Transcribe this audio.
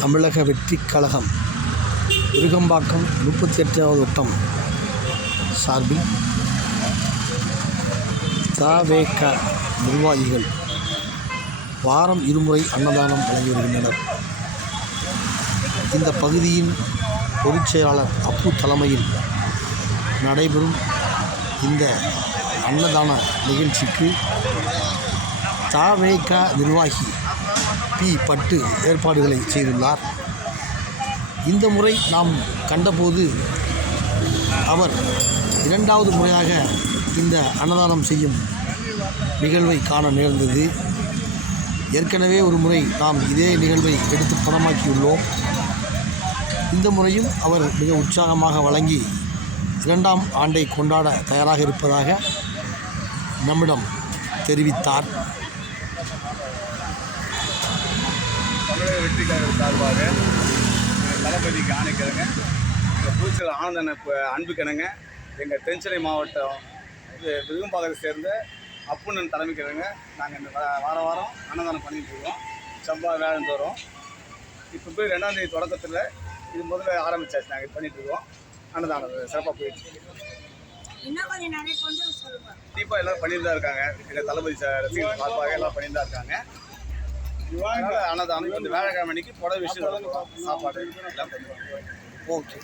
தமிழக வெற்றிக் கழகம் விருகம்பாக்கம் 38வது வட்டம் சார்பில் தவேக நிர்வாகிகள் வாரம் இருமுறை அன்னதானம் வழங்கி வருகின்றனர். இந்த பகுதியின் பொதுச் செயலாளர் அப்பு தலைமையில் நடைபெறும் இந்த அன்னதான நிகழ்ச்சிக்கு தவேக நிர்வாகி பி. பட்டு ஏற்பாடுகளை செய்துள்ளார். இந்த முறை நாம் கண்டபோது அவர் 2வது முறையாக இந்த அன்னதானம் செய்யும் நிகழ்வை காண நேர்ந்தது. ஏற்கனவே ஒரு முறை நாம் இதே நிகழ்வை எடுத்து பணமாக்கியுள்ளோம். இந்த முறையும் அவர் மிக உற்சாகமாக வழங்கி 2ஆம் ஆண்டை கொண்டாட தயாராக இருப்பதாக நம்மிடம் தெரிவித்தார். தமிழக வெற்றிக்காரர் சார்பாக தளபதிக்கு ஆணைக்கிறங்க எங்கள் புதுச்சேரி ஆனந்தன அன்புக்கிணங்க எங்கள் தென்சென்னை மாவட்டம் விருகம்பாக்கத்தை சேர்ந்த அப்புண்ணன் தலைமைக்கிறங்க நாங்கள் இந்த வாரம் அன்னதானம் பண்ணிகிட்டு இருக்கோம். செவ்வாய் வேலைந்தோறும் இப்போ போய் 2ஆம் தேதி தொடக்கத்தில் இது முதல்ல ஆரம்பித்தாச்சு. நாங்கள் இது பண்ணிகிட்ருக்கோம். அன்னதானம் சிறப்பாக போயிடுச்சு. கண்டிப்பாக எல்லோரும் பண்ணிட்டு தான் இருக்காங்க. எங்கள் தளபதி ரசிகர்கள் சார்பாக எல்லாம் பண்ணிட்டு தான் இருக்காங்க. அன்னதானம் இந்த வேலைக்கிழமை அன்னைக்கு புடவை விஷயம் சாப்பாடு எல்லாம் பண்ணுவாங்க. ஓகே.